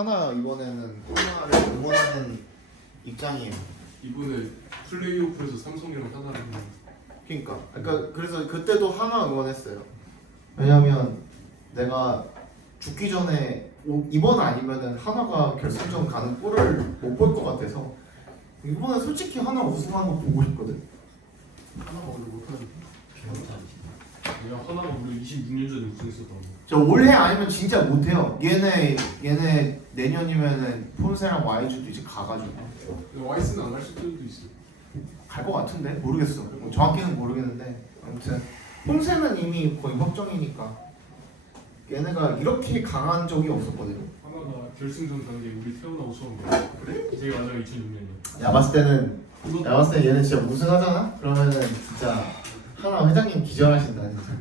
하나 이번에는 하나를 응원하는 입장이에요. 이번에 플레이오프에서 삼성이랑 하나를 그러니까 그래서 그때도 하나 응원했어요. 왜냐면 내가 죽기 전에 이번 아니면은 하나가 결승전 가는 꼴을 못 볼 것 같아서 이번에 솔직히 하나 우승하는 거 보고 싶거든. 하나가 원래 못하는 내가 하나가 우리 26년 전에 우승했었다고. 저 올해 아니면 진짜 못해요. 얘네 내년이면은 폰세랑 YG도 이제 가가지고 와이스는 안 할 수도 있어. 갈 것 같은데 모르겠어. 정확히는 모르겠는데 아무튼 폰세는 이미 거의 확정이니까 얘네가 이렇게 강한 적이 없었거든요. 하나가 결승전 가는 게 우리 태어나고 처음 봐. 그래? 제가 맞아가 2006년이야. 내가 봤을 때는 얘네 진짜 우승하잖아? 그러면은 진짜 하나 회장님 기절하신다 진짜.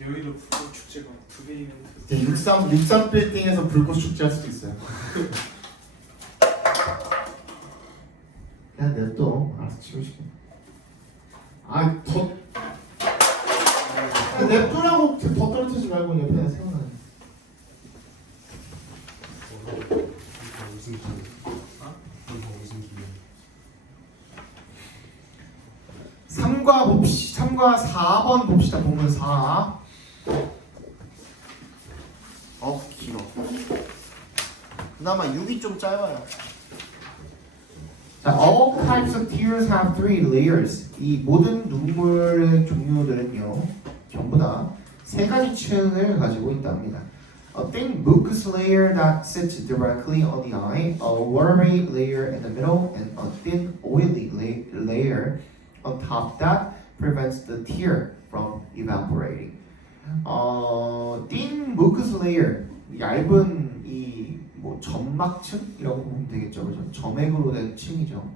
여의도 불꽃 축제가 2개 이제 63 빌딩에서 불꽃 축제 할 수도 있어요. 그냥 냅둬. 알아서 치고 싶어. 더 냅두라고 더 떨어뜨리지 말고 옆에 세워놔. 우승 기회. 우승 기회. 3과 4번 봅시다. 보면 4. 길어. 그나마 6이 좀 짧아요. 자, all types of tears have three layers. 이 모든 눈물의 종류들은요, 전부 다 세 가지 층을 가지고 있답니다. A thin mucus layer that sits directly on the eye, a watery layer in the middle, and a thin oily layer on top that prevents the tear from evaporating. thin mucus layer, 얇은 이 뭐 점막층이라고 보면 되겠죠, 그죠? 점액으로 된 층이죠.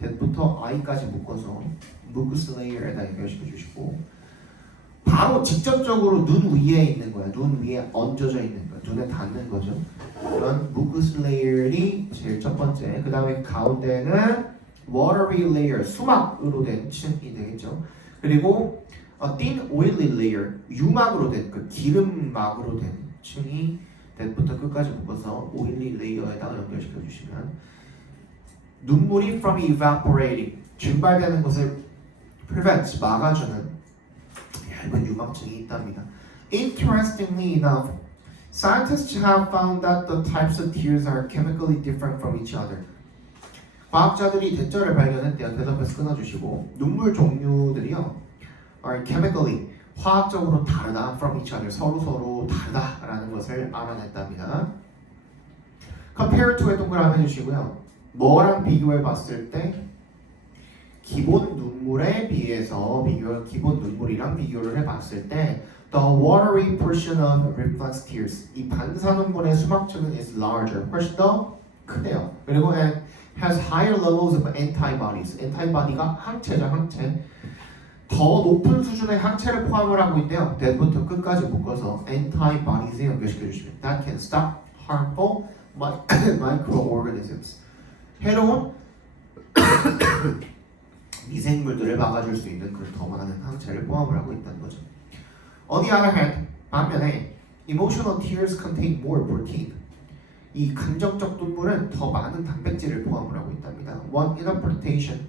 대부터 I까지 묶어서 mucus layer에다 연결시켜 주시고, 바로 직접적으로 눈 위에 있는 거야. 눈 위에 얹어져 있는 거야. 눈에 닿는 거죠. 그런 mucus layer이 제일 첫 번째. 그 다음에 가운데는 watery layer, 수막으로 된 층이 되겠죠. 그리고 thin oily layer, 유막으로 된 그 기름막으로 된 층이 대부터 끝까지 묶어서 oily layer에다가 연결시켜 주시면 눈물이 from evaporating, 증발되는 것을 prevent, 막아주는 얇은 유막층이 있답니다. Interestingly enough, scientists have found that the types of tears are chemically different from each other. 과학자들이 대절을 발견했대요. 대답해서 끊어주시고, 눈물 종류들이요, are chemically, 화학적으로 다르다, from each other, 서로 다르다라는 것을 알아냈답니다. compare to에 동그라미 해주시고요. 뭐랑 비교해 봤을 때 기본 눈물에 비해서 기본 눈물이랑 비교를 해봤을 때 the watery portion of reflex tears, 이 반사눈물의 수막층은 is larger, 훨씬 더 크대요. 그리고 and has higher levels of antibodies, antibody가 항체죠, 항체. 더 높은 수준의 항체를 포함을 하고 있대요. 대부터 끝까지 묶어서 antibodies에 연결시켜 주시면 that can stop harmful microorganisms, 해로운 미생물들을 막아줄 수 있는 그 더 많은 항체를 포함을 하고 있다는 거죠. On the other hand, 반면에 emotional tears contain more protein, 이 감정적 눈물은 더 많은 단백질을 포함을 하고 있답니다. One interpretation,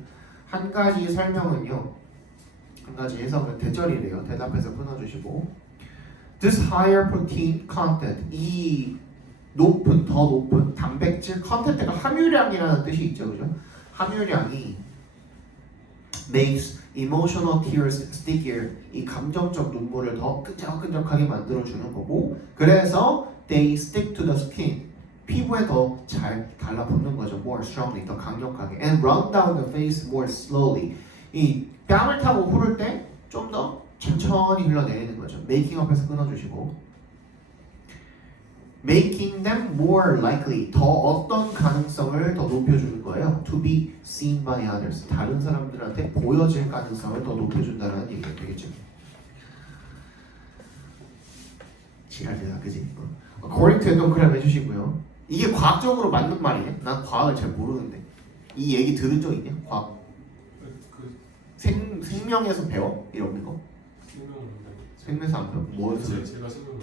한 가지 설명은요, 한 가지 해석은 대절이래요. 대답해서 끊어주시고, this higher protein content, 이 더 높은 단백질 content가 함유량이라는 뜻이 있죠, 그죠? 함유량이 makes emotional tears stickier, 이 감정적 눈물을 더 끈적끈적하게 만들어주는 거고, 그래서 they stick to the skin, 피부에 더 잘 달라붙는 거죠. more strongly, 더 강력하게, and run down the face more slowly, 이 뺨을 타고 흐를 때 좀 더 천천히 흘러내리는 거죠. making up에서 끊어주시고, making them more likely, 더 어떤 가능성을 더 높여주는 거예요. to be seen by others, 다른 사람들한테 보여질 가능성을 더 높여준다는 얘기가 되겠죠. 지랄이다, 그지? according to 동그라미 해주시고요. 이게 과학적으로 맞는 말이냐? 난 과학을 잘 모르는데 이 얘기 들은 적 있냐? 과학 생명에서 배워? 이런 거? 생명은 생명에서 안 배워? 뭐에서? 제가 생각을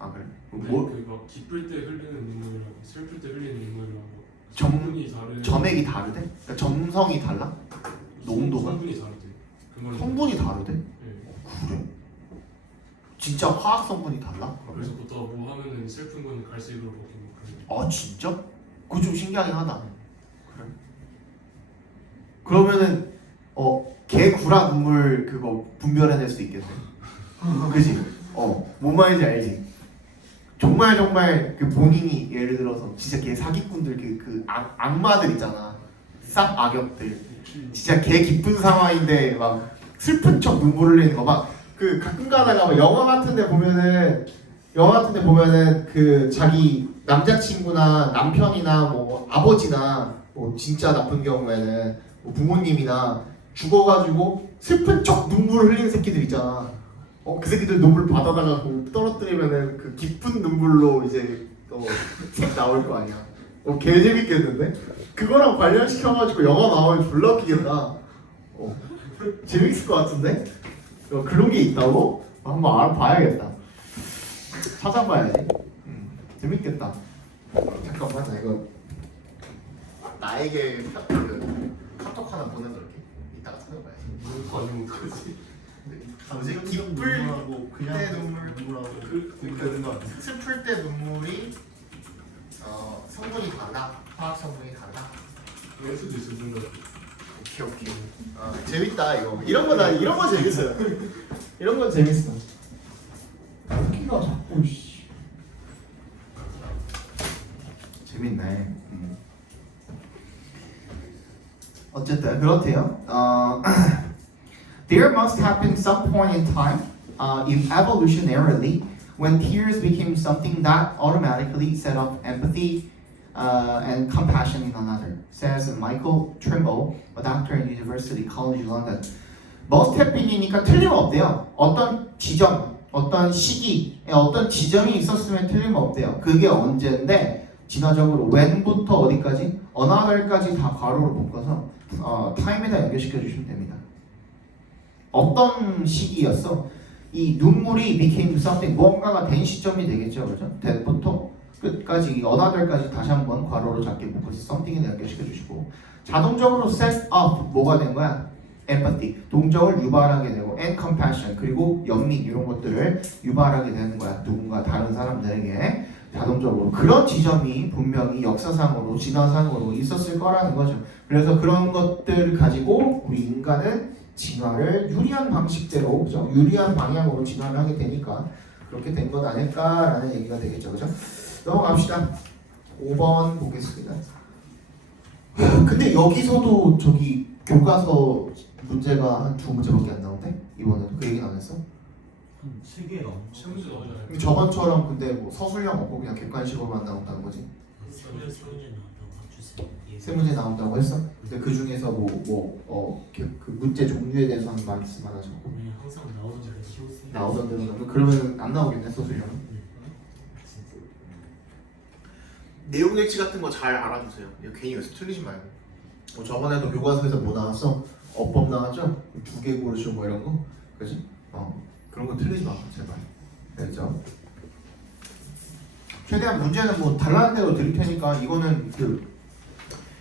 아 그래? 뭐? 그막 기쁠 때 흘리는 눈물이라고 슬플 때 흘리는 눈물이라고 점- 성분이 다른 점액이 다르대? 그러니까 점성이 달라? 농도가? 성분이 다르대. 그걸 성분이 다르대? 네. 그래? 진짜 화학 성분이 달라? 그래서 보통 뭐 하면은 슬픈 거는 갈색으로 바뀌고 아 진짜? 그거 좀 신기하긴 하다. 그래? 그러면은 개구라 눈물 그거 분별해낼 수 있겠네. 그지? 뭔 말인지 알지? 정말 그 본인이 예를 들어서 진짜 개 사기꾼들 그 악마들 있잖아. 싹 악역들. 진짜 개 기쁜 상황인데 막 슬픈 척 눈물 흘리는 거 막 그 가끔 가다가 막 영화 같은데 보면은 그 자기 남자친구나 남편이나 뭐 아버지나 뭐 진짜 나쁜 경우에는 뭐 부모님이나 죽어가지고 슬픈 척 눈물 흘리는 새끼들 있잖아. 그 새끼들 눈물 받아다가 떨어뜨리면은 그 기쁜 눈물로 이제 색 나올 거 아니야. 개 재밌겠는데? 그거랑 관련시켜가지고 영화 나오면 졸라 웃기겠다. 재밌을 것 같은데? 그런 게 있다고? 한번 알아봐야겠다. 찾아봐야지. 재밌겠다. 잠깐만 나 이거 나에게 카톡 하나 보내놓을게. 이따가 찾아봐야지. 반응 못하지. 뭐지? 기쁠 때 눈물 그러니까 슬플 때 눈물이 성분이 다르다. 화학 성분이 다르다. 그럴 수도 있어 뭔가 오케이. 재밌다 이거. 이런 거 재밌어요. 이런 건 재밌어. 웃기가 자꾸 씨. 재밌네. 어쨌든 그렇대요. There must have been some point in time, evolutionarily, when tears became something that automatically set off empathy and compassion in another, says Michael Trimble, a doctor in University College London. Must have been이니까 틀림없대요. 어떤 지점, 어떤 시기, 어떤 지점이 있었으면 틀림없대요. 그게 언제인데 진화적으로 when부터 어디까지, another까지 다 괄호로 묶어서 time에다 연결시켜 주시면 됩니다. 어떤 시기였어? 이 눈물이 became something, 뭔가가 된 시점이 되겠죠, 그렇죠? that부터 끝까지 another까지 다시 한번 괄호로 작게 묶어서 something에 연결시켜 주시고, 자동적으로 set up 뭐가 된 거야? empathy, 동정을 유발하게 되고, and compassion, 그리고 연민 이런 것들을 유발하게 되는 거야. 누군가 다른 사람들에게 자동적으로. 그런 지점이 분명히 역사상으로 진화상으로 있었을 거라는 거죠. 그래서 그런 것들을 가지고 우리 인간은 진화를 유리한 방식대로, 그죠? 유리한 방향으로 진화를 하게 되니까 그렇게 된 것 아닐까라는 얘기가 되겠죠, 그죠? 넘어갑시다. 5번 보겠습니다. 근데 여기서도 저기 교과서 문제가 한 2문제밖에 안 나오는데? 이번에도 그 얘기는 안 했어? 한 3개 넘. 시험지 나오잖아요. 근데 저번처럼 근데 뭐 서술형 없고 그냥 객관식으로만 나온다는 거지? 세 문제 나온다고 주세요. 세 문제 나온다고 했어? 근데 그 중에서 그 문제 종류에 대해서 한 말씀 하나 적고 그냥 항상 나오던 대로 키우세요. 나오던 대로 그러면 안 나오겠네 서술형은. 내용 일치 같은 거 잘 알아두세요. 괜히 여기서 틀리지 말고. 저번에도 교과서에서 뭐 나왔어? 어법 나왔죠? 2개 고르시고 뭐 이런 거, 그지? 그런 거 틀리지 마, 제발. 알겠죠? 최대한 문제는 뭐 달라는 대로 드릴 테니까 이거는 그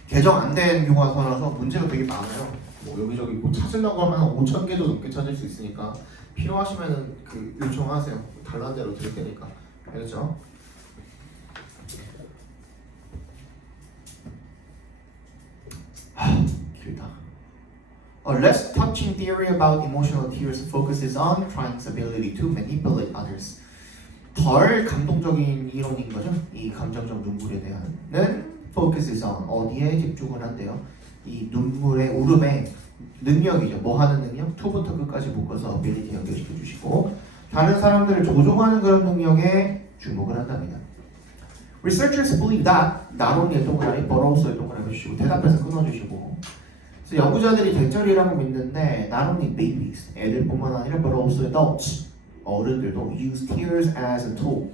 개정 안 된 교과서라서 문제가 되게 많아요. 뭐 여기저기 뭐 찾으려고 하면 5,000개도 넘게 찾을 수 있으니까 필요하시면은 그 요청하세요. 달라는 대로 드릴 테니까. 알겠죠? 길다. A less touching theory about emotional tears focuses on crime's ability to manipulate others. 덜 감동적인 이론인 거죠. 이 감정적 눈물에 대한은 focuses on 어디에 집중을 한대요. 이 눈물의 울음의 능력이죠. 뭐 하는 능력? to부터 끝까지 묶어서 ability 연결시켜 주시고 다른 사람들을 조종하는 그런 능력에 주목을 한답니다. Researchers believe that not only 동그라미, but also 동그라미 해주시고 대답해서 끊어주시고. 그래서 연구자들이 대절이라고 믿는데 not only babies, 애들뿐만 아니라 but also adults, 어른들도 use tears as a tool,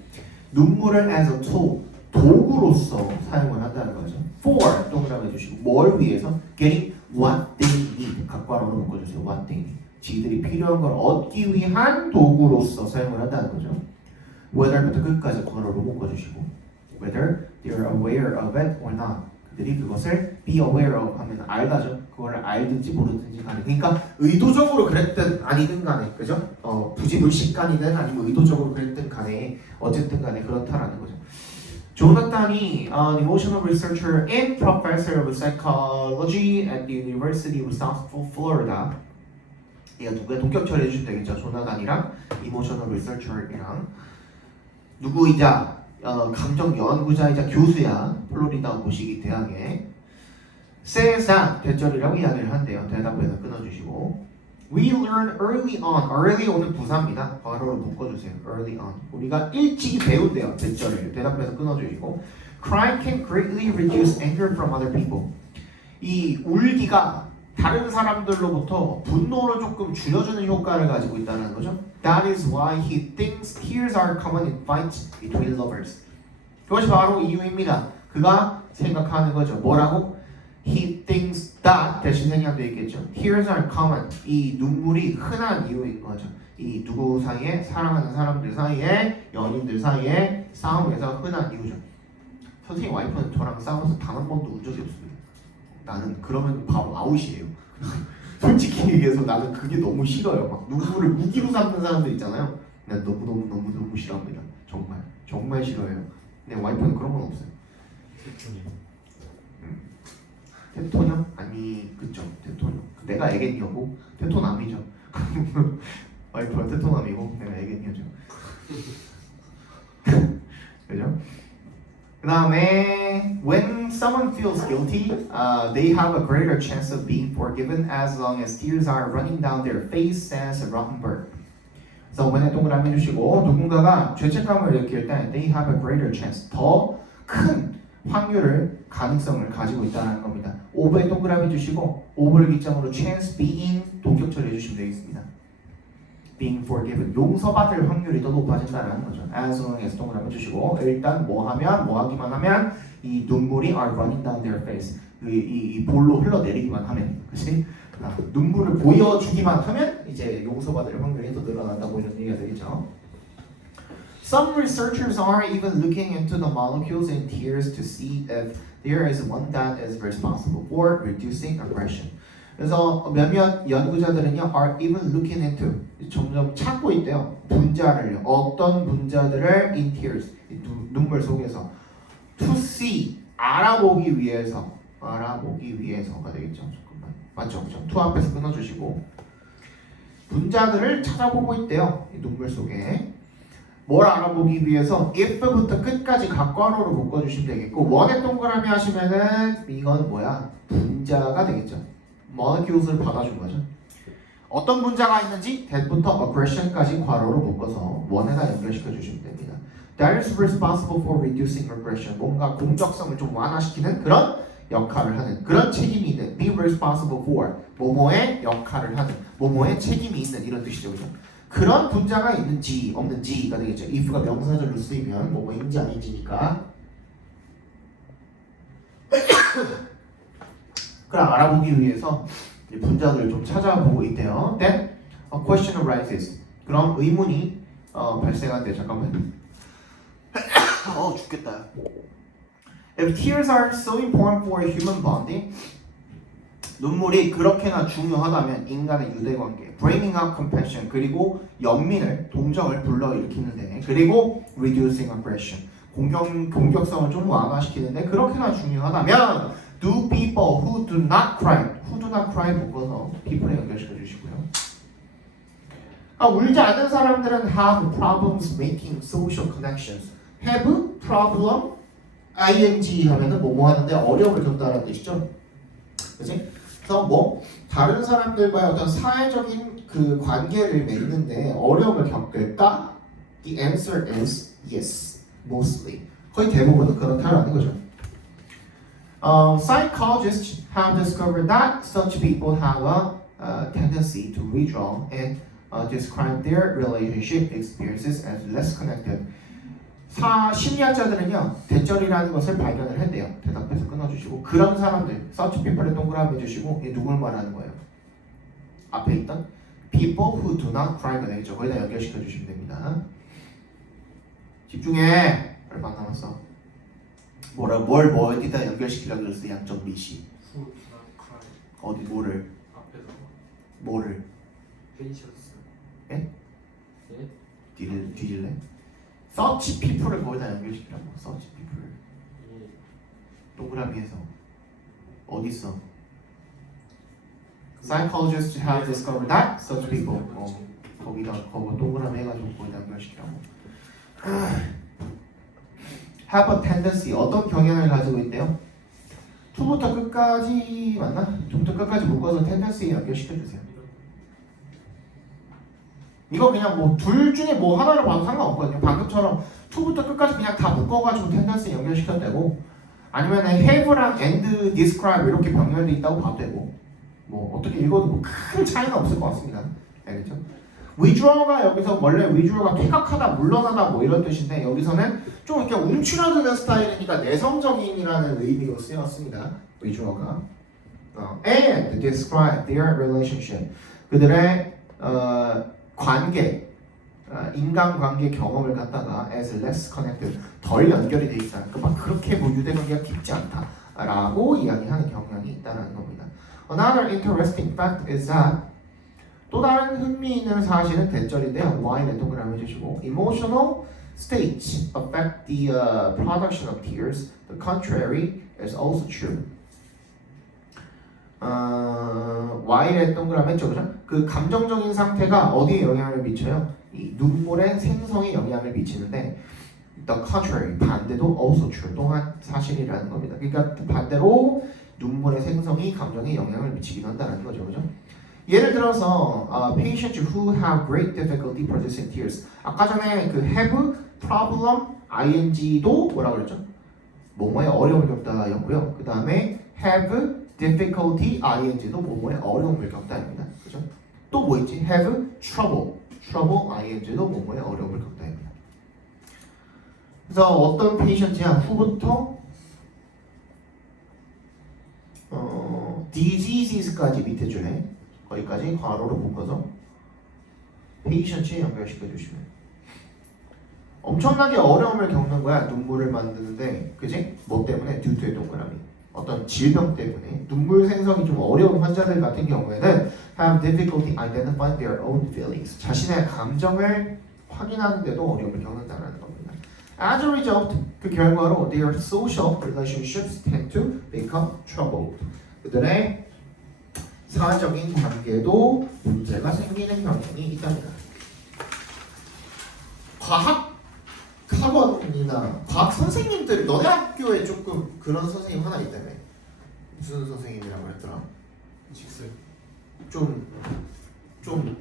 눈물을 as a tool, 도구로서 사용을 한다는 거죠. For 동그라미 해주시고 뭘 위해서? Getting what they need, 각괄호로 묶어주세요. What they need, 지들이 필요한 걸 얻기 위한 도구로서 사용을 한다는 거죠. whether부터 끝까지 괄호로 묶어주시고 whether they're aware of it or not. 그들이 그것을 be aware of 하면 알다죠. 그걸 알든지 모르든지 간에. 그러니까 의도적으로 그랬든 아니든 간에, 그죠? 부지불식간이든 아니면 의도적으로 그랬든 간에 어쨌든 간에 그렇다라는 거죠. 조나탄이 an emotional researcher and professor of psychology at the University of South Florida. 얘가 누구야? 동격 처리해 주시면 되겠죠. 조나탄이랑 emotional researcher이랑 누구이자 감정 연구자이자 교수야. 플로리다 모시기 대학에 says that 대절이라고 이야기를 한대요. 대답해서 끊어주시고 we learn early on. early on은 부사입니다. 바로 묶어주세요. early on. 우리가 일찍이 배운대요. 대절을 대답해서 끊어주시고 crying can greatly reduce anger from other people. 이 울기가 다른 사람들로부터 분노를 조금 줄여주는 효과를 가지고 있다는 거죠. That is why he thinks tears are common in fights between lovers. 그것이 바로 이유입니다. 그가 생각하는 거죠. 뭐라고? He thinks that 대신 생략되어 있겠죠. Tears are common. 이 눈물이 흔한 이유인 거죠. 이 누구 사이에 사랑하는 사람들 사이에 연인들 사이에 싸움에서 흔한 이유죠. 선생님 와이프는 저랑 싸워서 단 한 번도 운 적이 없습니다. 나는 그러면 바로 아웃이에요. 솔직히 얘기해서 나는 그게 너무 싫어요. 막 눈물을 무기로 삼는 사람들 있잖아요. 난 너무 싫어합니다. 정말 싫어해요. 근데 와이프는 그런 건 없어요. 테토녀? 아니 그쵸 테토녀. 내가 애견녀고 테토남이죠. 와이프가 테토남이고 내가 애견녀죠. 그죠? 그 다음에 when someone feels guilty, they have a greater chance of being forgiven as long as tears are running down their face, says Rottenberg. 그래서 when 동그라미 주시고 누군가가 죄책감을 느낄 때 they have a greater chance, 더 큰 확률을 가능성을 가지고 있다는 겁니다. over에 동그라미 주시고 over를 기점으로 chance being 동격 처리해 주시면 되겠습니다. being forgiven 용서받을 확률이 더 높아진다는 거죠. as long as 동그라미 주시고 일단 뭐 하기만 하면 이 눈물이 are running down their face 이 볼로 흘러내리기만 하면 그치? 눈물을 보여주기만 하면 이제 용서받을 확률이 더 늘어난다고 이런 얘기가 되겠죠. Some researchers are even looking into the molecules in tears to see if there is one that is responsible for reducing aggression. 그래서 몇몇 연구자들은요, are even looking into 점점 찾고 있대요. 분자를 어떤 분자들을 in tears 눈물 속에서 to see 알아보기 위해서가 되겠죠. 잠깐만 맞죠, 그죠? to 앞에서 끊어주시고 분자들을 찾아보고 있대요. 이 눈물 속에. 뭘 알아보기 위해서 if부터 끝까지 각괄호로 묶어주시면 되겠고 원에 동그라미 하시면은 이건 뭐야? 분자가 되겠죠. molecules을 받아준 거죠. 어떤 분자가 있는지 that부터 aggression까지 괄호로 묶어서 원에다 연결시켜 주시면 됩니다. That is responsible for reducing aggression. 뭔가 공격성을 좀 완화시키는 그런 역할을 하는 그런 책임이 있는 be responsible for 뭐뭐의 역할을 하는 뭐뭐의 책임이 있는 이런 뜻이죠. 그죠? 그런 분자가 있는지 없는지가 되겠죠. if가 명사절로 쓰이면 뭐뭐인지 아닌지니까. 그럼 알아보기 위해서 분자들을 좀 찾아보고 있대요. Then a question arises. 그럼 의문이 발생한대. 잠깐만. 죽겠다. If tears are so important for human bonding, 눈물이 그렇게나 중요하다면 인간의 유대관계, bringing up compassion, 그리고 연민을, 동정을 불러일으키는데, 그리고 reducing aggression, 공격성을 좀 완화시키는데 그렇게나 중요하다면 do people who do not cry 묶어서 people에 연결시켜 주시고요. 울지 않는 사람들은 have problems making social connections. have problem ing 하면은 뭐뭐 하는데 어려움을 겪다라는 뜻이죠. 그렇지? 그래서 뭐 다른 사람들과의 어떤 사회적인 그 관계를 맺는데 어려움을 겪을까? The answer is yes, mostly. 거의 대부분은 그렇다라는 거죠. Psychologists have discovered that such people have a tendency to withdraw and describe their relationship experiences as less connected. 심리학자들은요 대절이라는 것을 발견을 했대요. 대답해서 끊어주시고 그런 사람들 such people에 동그라미 해주시고 이게 누굴 말하는 거예요? 앞에 있던 people who do not cry가 되겠죠. 거기다 연결시켜 주시면 됩니다. 집중해. 얼마 안 남았어? 뭘 어디다 연결시키려고 그랬어? 양적 미시. 푸드 나 크라이 어디 뭐를? 앞에다가 뭐를? 페이셔스 예? 네? 뒤질래? 서치 피플을 거기다 연결시키라고. 서치 피플. 예. 동그라미에서 어디 있어? Psychologists have discovered that such people. 거기다 거기 동그라미 해가지고 거기다 연결시키라고. Have a tendency 어떤 경향을 가지고 있대요? 초부터 끝까지 맞나? 초부터 끝까지 묶어서 tendency 연결시켜주세요. 이거 그냥 뭐 둘 중에 뭐 하나를 봐도 상관없거든요. 방금처럼 초부터 끝까지 그냥 다 묶어가지고 tendency 연결시켜도 되고, 아니면 have랑 and describe 이렇게 병렬돼 있다고 봐도 되고, 뭐 어떻게 읽어도 뭐 큰 차이는 없을 것 같습니다. 알겠죠? withdraw가 여기서 원래 withdraw가 퇴각하다, 물러나다 뭐 이런 뜻인데, 여기서는 좀 이렇게 움츠러드는 스타일이니까 내성적인이라는 의미로 쓰였습니다. withdraw가. And describe their relationship. 그들의 관계, 인간관계 경험을 갖다가 as less connected, 덜 연결이 돼 있다. 그러니까 막 그렇게 뭐 유대관계가 깊지 않다라고 이야기하는 경향이 있다는 겁니다. Another interesting fact is that 또 다른 흥미있는 사실은 대절인데요. Y는 동그라미 해주시고 emotional states affect the production of tears. The contrary is also true. Y의 동그라미 했죠, 그죠? 그 감정적인 상태가 어디에 영향을 미쳐요? 이 눈물의 생성에 영향을 미치는데 the contrary, 반대도 also true, 또한 사실이라는 겁니다. 그러니까 반대로 눈물의 생성이 감정에 영향을 미치기도 한다는 거죠, 그죠? 예를 들어서 patients who have great difficulty producing tears. 아까 전에 그 have problem ing도 뭐라고 그랬죠? 뭐뭐에 어려움을 겪다였고요. 그 다음에 have difficulty ing도 뭐뭐에 어려움을 겪다입니다. 그죠? 또 뭐 있지? have trouble ing도 뭐뭐에 어려움을 겪다입니다. 그래서 어떤 patient이야? 후부터 diseases까지 밑에 줄에 거기까지 괄호로 묶어서 patient에 연결시켜 주시면 엄청나게 어려움을 겪는 거야. 눈물을 만드는데, 그지? 뭐 때문에? due to의 동그라미. 어떤 질병 때문에 눈물 생성이 좀 어려운 환자들 같은 경우에는 have difficulty identifying their own feelings. 자신의 감정을 확인하는데도 어려움을 겪는다는 겁니다. As a result, 그 결과로 their social relationships tend to become troubled. 그들의 사회적인 관계도 문제가 생기는 경향이 있답니다. 과학 학원이나 과학 선생님들, 너네 학교에 조금 그런 선생님 하나 있다며. 무슨 선생님이라고 했더라? 직설. 좀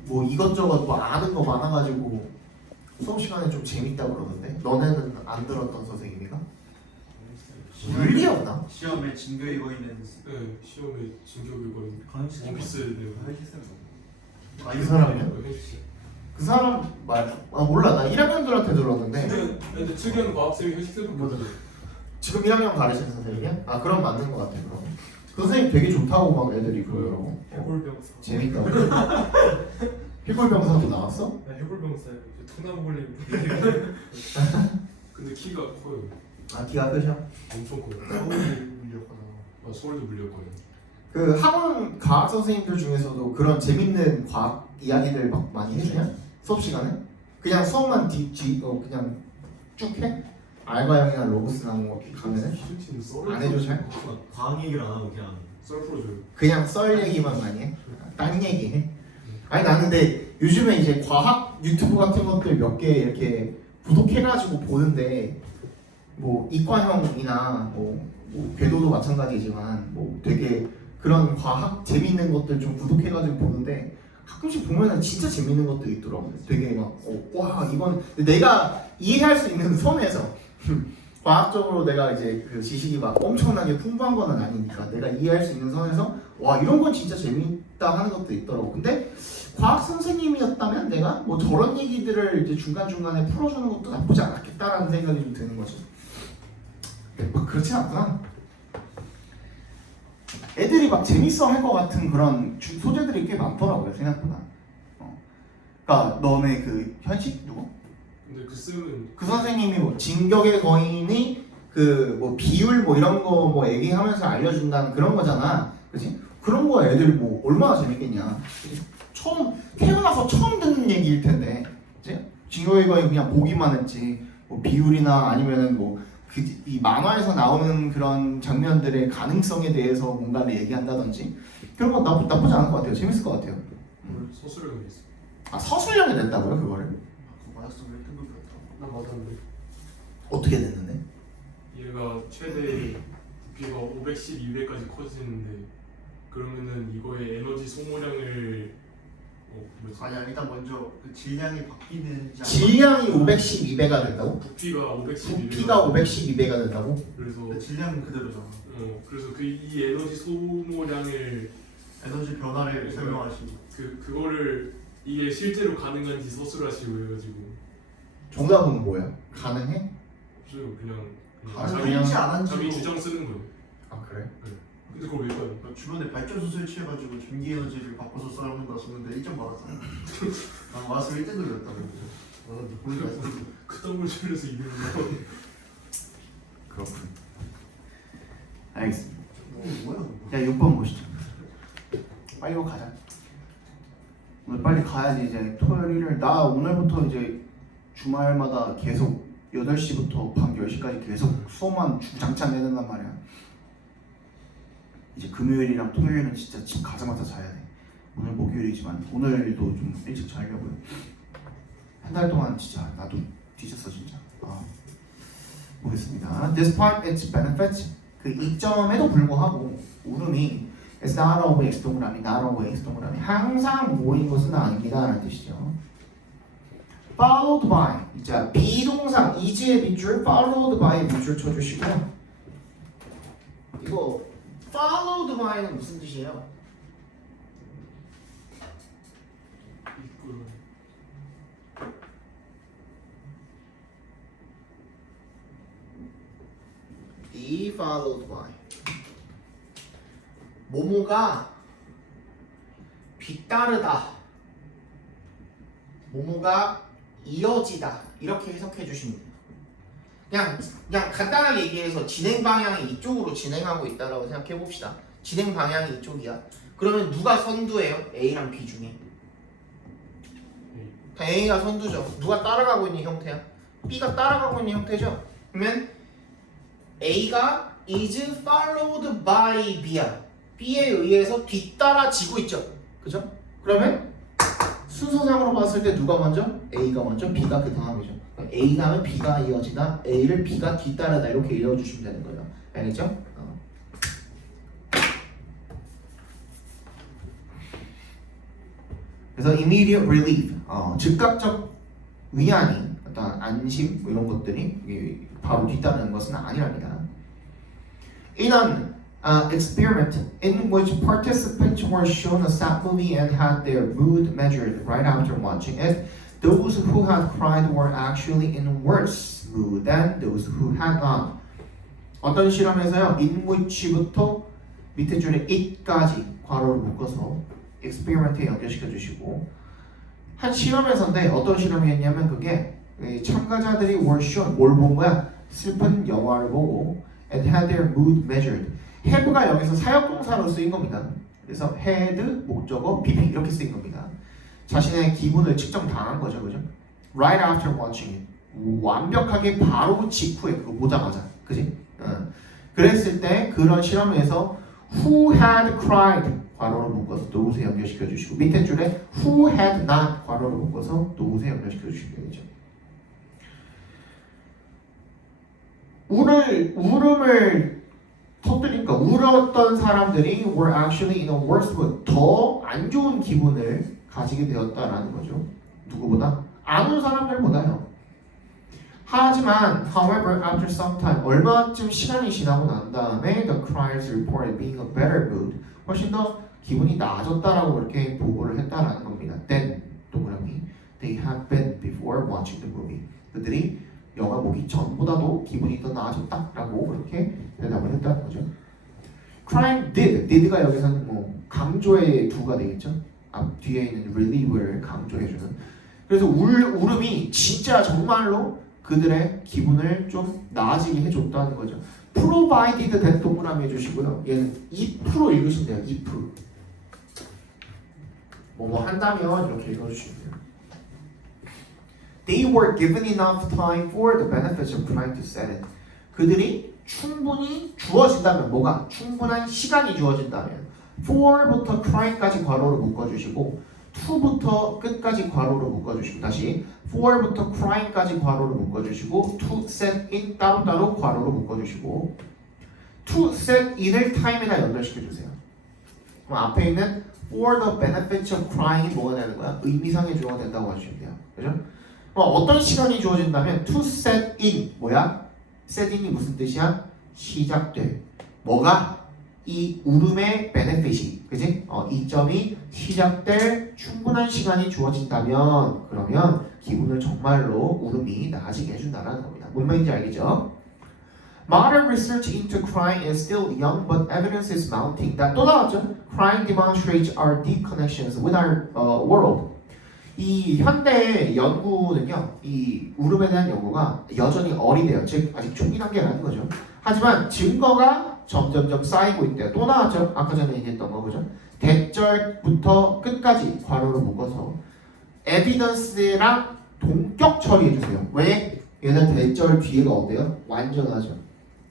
뭐 이것저것 뭐 아는 거 많아가지고 수업 시간에 좀 재밌다고 그러는데, 너네는 안 들었던 선생님이가? 물리였나? 시험에 진교 이거 있는 네, 시험에 진격을 거의 강의실 원피스 내고 그 사람이요? 해주세요. 그 사람 몰라. 나 1학년들한테 들었는데. 근데 특이한 과학생이 회식세도 맞아. 지금 1학년 가르치는 선생님이야? 아, 그럼 맞는 것 같아. 그럼 그 선생님 되게 좋다고 막 애들이 그러더라고. 해골병사 재밌다고. 해골병사도 나왔어? 나 해골병사예요. 투나무 걸리면 근데 키가 커요. 아, 기가 크셔? 엄청 커요. 서울이 물렸구나. 서울도 물릴 거예요. 그 학원 과학 선생님들 중에서도 그런 재밌는 과학 이야기들 막 많이 해주냐? 수업 시간에? 그냥 수업만 그냥 쭉 해? 알바형이나 로고스나 뭐 가면은 키즈팀 썰 안 해줘 잘? 과학 얘기를 안 하고 그냥 썰 풀어줘요. 그냥 썰 얘기만 많이 해? 딴 얘기 해? 아니 나는 근데 요즘에 이제 과학 유튜브 같은 것들 몇 개 이렇게 구독해가지고 보는데, 뭐 이과형이나 뭐 궤도도 마찬가지지만 뭐 되게 그런 과학 재밌는 것들 좀 구독해가지고 보는데, 가끔씩 보면은 진짜 재밌는 것도 있더라고요. 되게 막 와 이건 내가 이해할 수 있는 선에서 과학적으로 내가 이제 그 지식이 막 엄청나게 풍부한 건 아니니까 내가 이해할 수 있는 선에서 와 이런 건 진짜 재밌다 하는 것도 있더라고. 근데 과학 선생님이었다면 내가 뭐 저런 얘기들을 이제 중간중간에 풀어주는 것도 나쁘지 않았겠다라는 생각이 좀 드는 거죠. 뭐 그렇진 않구나. 애들이 막 재밌어 할 것 같은 그런 소재들이 꽤 많더라고요, 생각보다. 그러니까 너네 그 현식 누구? 근데 그 씀은 그 선생님이 뭐 진격의 거인이 그 뭐 비율 뭐 이런 거 뭐 얘기하면서 알려준다는 그런 거잖아, 그지? 그런 거 애들 뭐 얼마나 재밌겠냐. 그치? 처음 태어나서 처음 듣는 얘기일 텐데, 그지? 진격의 거인 그냥 보기만 했지. 뭐 비율이나 아니면은 뭐 그 이 만화에서 나오는 그런 장면들의 가능성에 대해서 뭔가를 얘기한다든지 그런 건 나쁘지 않을 것 같아요. 재밌을 것 같아요. 서술형이 있어. 아 서술형이 냈다고요 그거를? 그거 맞았으면 1등급이었다. 나 맞았는데. 어떻게 됐는데? 얘가 최대 부피가 510, 200까지 커지는데 그러면은 이거의 에너지 소모량을 뭐지? 아니야 일단 먼저 그 질량이 바뀌는지 질량이 512배가 된다고? 부피가 510, 부피가 512배가 된다고? 그래서 근데 질량은 그대로잖아. 그래서 그 이 에너지 소모량을 에너지 변화를 설명하시고 그거를 이게 실제로 가능한지 서술하시고 해가지고 정답은 뭐야? 가능해? 없어요. 그냥 가능한지 안 한지 자기 주장 쓰는 거예요. 아 그래? 근데 그걸 왜 봐요? 주변에 발전소 설치해가지고 전기 에너지를 바꿔서 써놓는다 썼는데 1점 받았잖아. 난 맞았으면 1등급이었다고. 맞았는데 본인이 말씀. 그딴 걸 줄여서 이기는 거. 그렇군. 알겠습니다. 뭐야? 자 6번 보시죠. 빨리 가자. 오늘 빨리 가야지. 이제 토요일 일요일 나 오늘부터 이제 주말마다 계속 8시부터 밤 10시까지 계속 수업만 주장창 내는단 말이야. 이제 금요일이랑 토요일은 진짜 집 가자마자 자야 돼. 오늘 목요일이지만 오늘도 좀 일찍 자려고요. 한 달 동안 진짜 나도 뒤졌어 진짜. 보겠습니다. Despite its benefits, 그 이점에도 불구하고 울음이 It's not always 동그라미, not always 동그라미 항상 모인 것은 아닙니다 라는 뜻이죠. Followed by, 자 비동사 is의 밑줄 followed by의 밑줄 쳐주시고요. 이거 followed by는 무슨 뜻이에요? be followed by 모모가 뒤따르다 모모가 이어지다 이렇게 해석해 주시면 돼요. 그냥 간단하게 얘기해서 진행 방향이 이쪽으로 진행하고 있다라고 생각해 봅시다. 진행 방향이 이쪽이야. 그러면 누가 선두예요? A랑 B 중에 다 A가 선두죠. 누가 따라가고 있는 형태야? B가 따라가고 있는 형태죠. 그러면 A가 is followed by B야. B에 의해서 뒤따라지고 있죠. 그죠? 그러면 순서상으로 봤을 때 누가 먼저? A가 먼저, B가 그 다음이죠. A 다음에 B가 이어지다, A를 B가 뒤따르다 이렇게 이어주시면 되는 거예요. 알겠죠? 그래서 immediate relief, 즉각적 위안이 어떤 안심 뭐 이런 것들이 바로 뒤따르는 것은 아니랍니다. In an experiment in which participants were shown a sad movie and had their mood measured right after watching it, those who had cried were actually in worse mood than those who had not. 어떤 실험에서요, in which부터 밑에 줄에 it까지 괄호를 묶어서 experiment에 연결시켜 주시고 한 실험에서인데 어떤 실험이었냐면 그게 참가자들이 were shown 뭘 본 거야? 슬픈 영화를 보고 and had their mood measured. have가 여기서 사역동사로 쓰인 겁니다. 그래서 had 목적어 PP 이렇게 쓰인 겁니다. 자신의 기분을 측정 당한 거죠, 그죠? Right after watching it. 완벽하게 바로 직후에 그거 보자마자, 그지? 그랬을 때 그런 실험에서 who had cried 괄호로 묶어서 those에 연결시켜 주시고 밑에 줄에 who had not 괄호로 묶어서 those에 연결시켜 주시면 되겠죠. 울음을 터뜨리니까 울었던 사람들이 were actually in a worse mood, 더 안 좋은 기분을 가지게 되었다라는 거죠. 누구보다? 안 운 사람들보다요. 하지만 however after some time 얼마쯤 시간이 지나고 난 다음에 the criers reported being a better mood, 훨씬 더 기분이 나아졌다라고 이렇게 보고를 했다라는 겁니다. Then 동그라미 they had been before watching the movie. 그들이 영화 보기 전보다도 기분이 더 나아졌다라고 그렇게 대답을 했다는 거죠. Crying did가 여기서는 뭐 강조의 두가 되겠죠. 앞 뒤에 있는 relieve를 강조해주는. 그래서 울음이 진짜 정말로 그들의 기분을 좀 나아지게 해줬다는 거죠. provided that 동그라미 해주시고요. 얘는 if 읽으시면 돼요. if 뭐 한다면 이렇게 읽어주시면 돼요. They were given enough time for the benefits of trying to set it. 그들이 충분히 주어진다면 뭐가? 충분한 시간이 주어진다면 for부터 try까지 괄호로 묶어주시고 to부터 끝까지 괄호로 묶어주시고 다시 for부터 crying까지 괄호로 묶어주시고 to set in 따로따로 괄호로 묶어주시고 to set in을 time에다 연결시켜주세요. 그럼 앞에 있는 for the benefits of crying이 뭐가 되는 거야? 의미상의 주어가 된다고 하시면 돼요. 그죠? 그럼 어떤 시간이 주어진다면 to set in 뭐야? set in이 무슨 뜻이야? 시작돼. 뭐가? 이 울음의 benefit이 그지? 이 점이 시작될 충분한 시간이 주어진다면 그러면 기분을 정말로 울음이 나아지게 해준다는 겁니다. 뭔 말인지 알겠죠? Modern research into crying is still young, but evidence is mounting. 또 나왔죠? Crying demonstrates our deep connections with our world. 이 현대 연구는요, 이 울음에 대한 연구가 여전히 어리대요. 즉 아직 초기 단계라는 거죠. 하지만 증거가 점점점 쌓이고 있대요. 또 나왔죠? 아까 전에 얘기했던 거 그죠? 대절부터 끝까지 괄호로 묶어서 evidence랑 동격 처리해주세요. 왜? 얘는 대절 뒤에가 어때요? 완전하죠.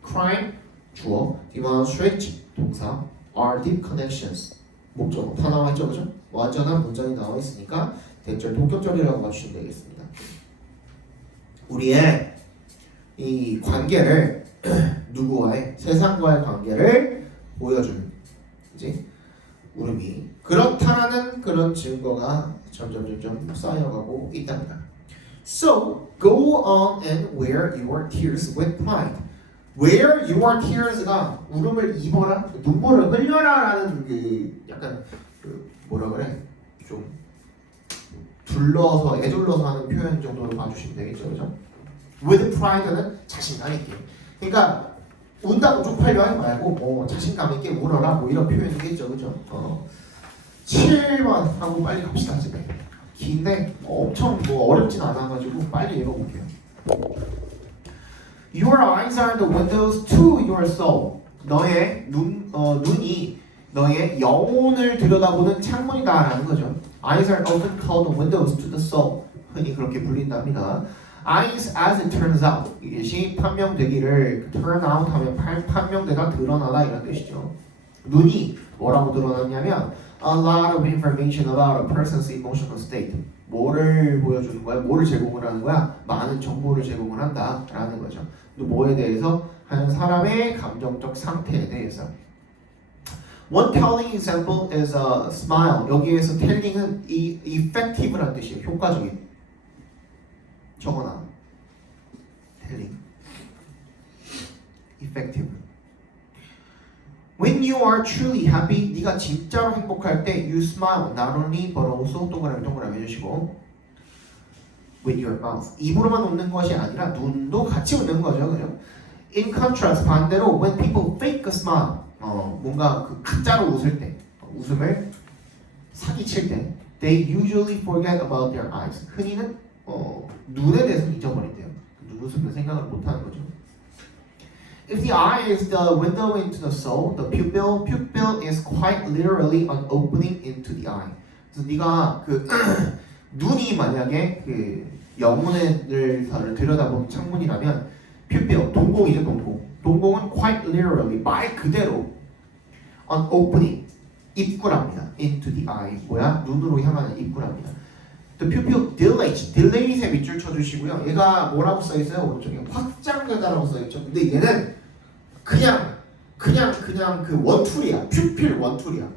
crime 주어, demonstrate 동사, our deep connections 목적어 다 나와 있죠, 그죠? 완전한 문장이 나와 있으니까 대절 동격절이라고 맞추시면 되겠습니다. 우리의 이 관계를 누구와의 세상과의 관계를 보여주는 이제 울음이 그렇다라는 그런 증거가 점점 쌓여가고 있답니다. So go on and wear your tears with pride. Wear your tears가 울음을 입어라, 눈물을 흘려라라는 그 약간 그 뭐라 그래 좀 둘러서 애둘러서 하는 표현 정도로 봐주시면 되겠죠, 그죠? With pride는 자신감 있게. 그러니까 운다고 쪽팔려 하지 말고 자신감 있게 울어라 뭐 이런 표현이겠죠, 그죠? 7번 하고 빨리 갑시다 집에. 긴데 엄청 어렵진 않아가지고 빨리 읽어볼게요. Your eyes are the windows to your soul. 너의 눈이 너의 영혼을 들여다보는 창문이다라는 거죠. Eyes are often called windows to the soul. 흔히 그렇게 불린답니다. Eyes, as it turns out, 이것이 판명되기를 turn out 하면 판명되다, 드러나다 이런 뜻이죠. 눈이 뭐라고 드러났냐면 a lot of information about a person's emotional state. 뭐를 보여주는 거야? 뭐를 제공을 하는 거야? 많은 정보를 제공을 한다라는 거죠. 또 뭐에 대해서? 한 사람의 감정적 상태에 대해서. One telling example is a smile. 여기에서 telling은 effective란 뜻이에요. 효과적인. 적어놔. telling. effective. When you are truly happy, 네가 진짜로 행복할 때 you smile not only but also 동그라미 해주시고 with your mouth. 입으로만 웃는 것이 아니라 눈도 같이 웃는 거죠, 그죠? In contrast, 반대로 when people fake a smile, 뭔가 그 가짜로 웃을 때, 웃음을 사기칠 때, they usually forget about their eyes. 흔히는 눈에 대해서 잊어버린대요. 눈웃음을 생각을 못하는 거죠. If the eye is the window into the soul, the pupil is quite literally an opening into the eye. 그래서 네가 그 눈이 만약에 그 영혼을 들여다보는 창문이라면 pupil, 동공이죠, 동공은 quite literally 말 그대로 an opening, 입구랍니다. into the eye, 뭐야? 눈으로 향하는 입구랍니다. The pupil dilate에 밑줄 쳐주시고요. 얘가 뭐라고 써있어요? 오른쪽에 확장되다라고 써있죠. 근데 얘는 그냥 그 원툴이야. 퓨필 원툴이야.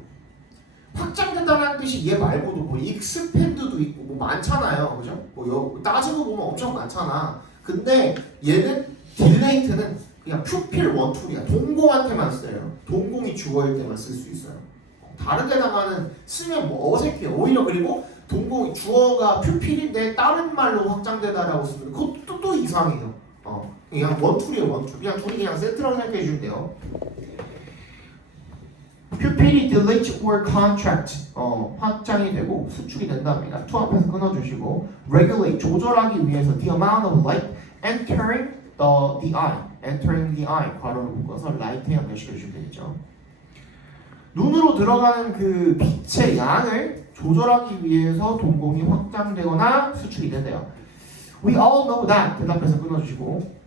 확장된다는 뜻이 얘 말고도 뭐 익스팬드도 있고 뭐 많잖아요, 그죠? 뭐 따지고 보면 엄청 많잖아. 근데 얘는 딜레이트는 그냥 퓨필 원툴이야. 동공한테만 써요. 동공이 주어일 때만 쓸 수 있어요. 다른 데다가는 쓰면 뭐 어색해요. 오히려 그리고 동공 주어가 퓨필인데 다른 말로 확장되다라고 쓰면 그것도 또 이상해요. 그냥 원툴이에요, 원툴. 그냥 둘이 그냥 세트라고 생각해 주면 돼요. pupil이 delete or contract 확장이 되고 수축이 된답니다. to 앞에서 끊어주시고 regulate 조절하기 위해서 the amount of light entering the eye entering the eye 괄호를 묶어서 light에 연결시켜주시면 되겠죠. 눈으로 들어가는 그 빛의 양을 조절하기 위해서 동공이 확장되거나 수축이 된대요. We all know that 대답해서 끊어주시고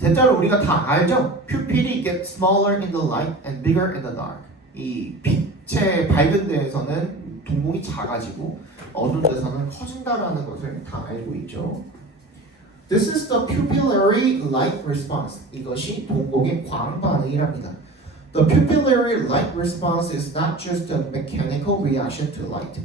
대자로 우리가 다 알죠? pupil이 get smaller in the light and bigger in the dark. 이 빛의 밝은 데에서는 동공이 작아지고 어두운 데서는 커진다라는 것을 다 알고 있죠. This is the pupillary light response. 이것이 동공의 광 반응이랍니다. The pupillary light response is not just a mechanical reaction to light.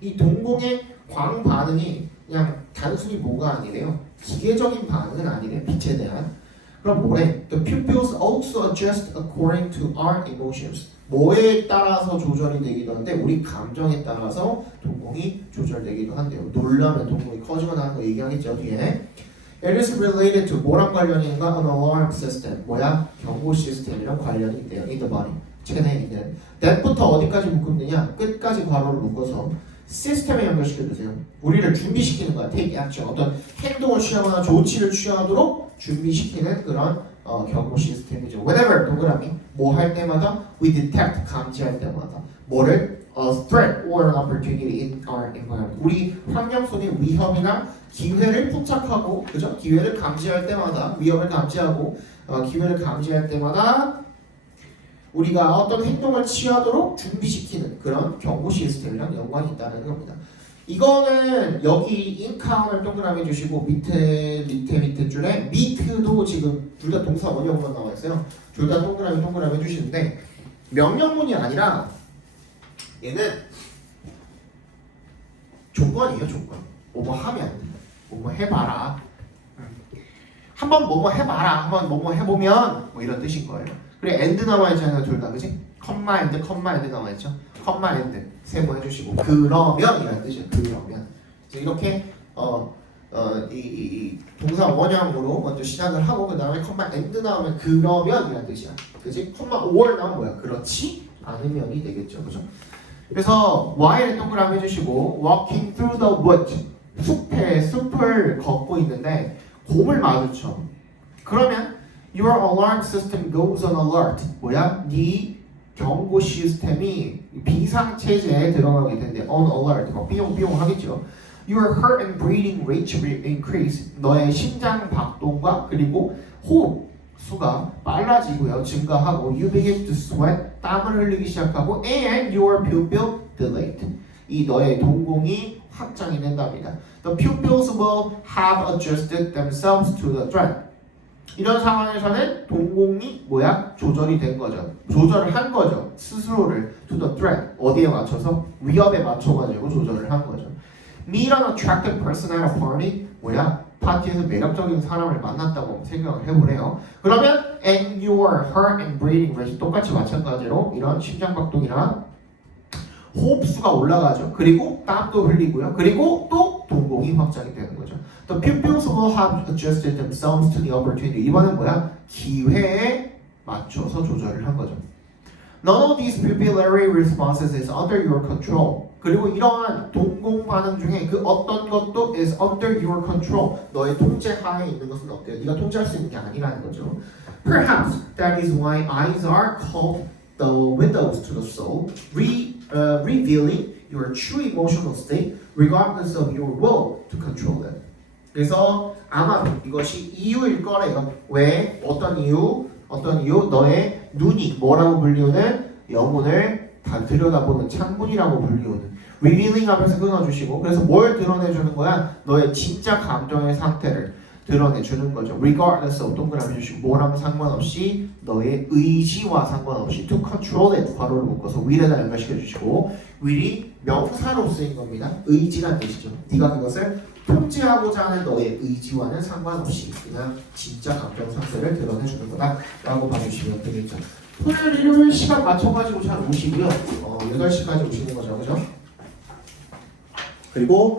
이 동공의 광 반응이 그냥 단순히 뭐가 아니래요. 기계적인 반응은 아니래. 빛에 대한. 그럼 뭐래? The pupils also adjust according to our emotions. 뭐에 따라서 조절이 되기도 한데 우리 감정에 따라서 동공이 조절되기도 한대요. 놀라면 동공이 커지거나 하는 거 얘기하겠죠 뒤에. It is related to 뭐랑 관련이 있는가? An alarm system. 뭐야? 경고 시스템이랑 관련이 있대요. In the body. 체내에 있는. that부터 어디까지 묶느냐? 끝까지 괄호를 묶어서 시스템에 연결시켜주세요. 우리를 준비시키는 거야. take action. 어떤 행동을 취하거나 조치를 취하도록 준비시키는 그런 경고 시스템이죠. Whenever 동그라미 뭐 할 때마다 we detect 감지할 때마다 뭐를 a threat or an opportunity in our environment. 우리 환경 속의 위협이나 기회를 포착하고 그죠? 기회를 감지할 때마다 위협을 감지하고 기회를 감지할 때마다 우리가 어떤 행동을 취하도록 준비시키는 그런 경고 시스템이랑 연관이 있다는 겁니다. 이거는 여기 encounter 동그라미 주시고 밑에 줄에 meet도 지금 둘 다 동사 원형으로 나와 있어요. 둘 다 동그라미 해주시는데 명령문이 아니라 얘는 조건이에요. 조건. 뭐뭐 하면 뭐뭐 해봐라. 한번 뭐뭐 해봐라. 한번 뭐뭐 해보면 뭐 이런 뜻인 거예요. 그리고 and 나와 있잖아요. 둘 다 그지? 컴마 and 나와 있죠. 컴마 and 세모 해주시고 그러면 이런 뜻이에요. 그러면 이렇게 이 동사 원형으로 먼저 시작을 하고 그 다음에 컴마 and 나오면 그러면 이런 뜻이야. 그지? 컴마 or 나오면 뭐야? 그렇지 않으면이 되겠죠. 그죠? 그래서 while 동그라미 해주시고 walking through the wood 숲을 걷고 있는데 곰을 마주쳐. 그러면 your alarm system goes on alert. 뭐야? 네 경고 시스템이 비상체제에 들어가게 된대. On alert. 막 삐용삐용 하겠죠. Your heart and breathing rate will increase. 너의 심장 박동과 그리고 호흡 수가 빨라지고요. 증가하고 you begin to sweat. 땀을 흘리기 시작하고 and your pupil dilate. 이 너의 동공이 확장이 된답니다. The pupils will have adjusted themselves to the threat. 이런 상황에서는 동공이 뭐야? 조절이 된 거죠. 조절을 한 거죠. 스스로를 to the threat. 어디에 맞춰서? 위협에 맞춰가지고 조절을 한 거죠. Meet an attractive person at a party. 뭐야? 파티에서 매력적인 사람을 만났다고 생각을 해보래요. 그러면 and your heart and breathing rate 똑같이 마찬가지로 이런 심장박동이나 호흡수가 올라가죠. 그리고 땀도 흘리고요. 그리고 또 동공이 확장이 되는 거죠. The pupils will have adjusted themselves to the opportunity. 이번엔 뭐야? 기회에 맞춰서 조절을 한 거죠. None of these pupillary responses is under your control. 그리고 이러한 동공 반응 중에 그 어떤 것도 is under your control. 너의 통제 하에 있는 것은 없대요. 네가 통제할 수 있는 게 아니라는 거죠. Perhaps that is why eyes are called the windows to the soul, revealing your true emotional state, regardless of your will to control them. 그래서 아마 이것이 이유일 거래요. 왜? 어떤 이유? 너의 눈이 뭐라고 불리우는 영혼을 다 들여다보는 창문이라고 불리우는 revealing 하면서 끊어주시고 그래서 뭘 드러내주는 거야? 너의 진짜 감정의 상태를 드러내주는 거죠. regardless of 동그라미 주시고 뭐랑 상관없이 너의 의지와 상관없이 to control it 괄호를 묶어서 will에다 연결시켜주시고 will이 명사로 쓰인 겁니다. 의지란 뜻이죠. 네가 그것을 통제하고자 하는 너의 의지와는 상관없이 그냥 진짜 감정 상태를 드러내주는 거다 라고 봐주시면 되겠죠. 토요일, 일요일 시간 맞춰가지고 잘 오시고요. 8시까지 오시는 거죠. 그죠? 그리고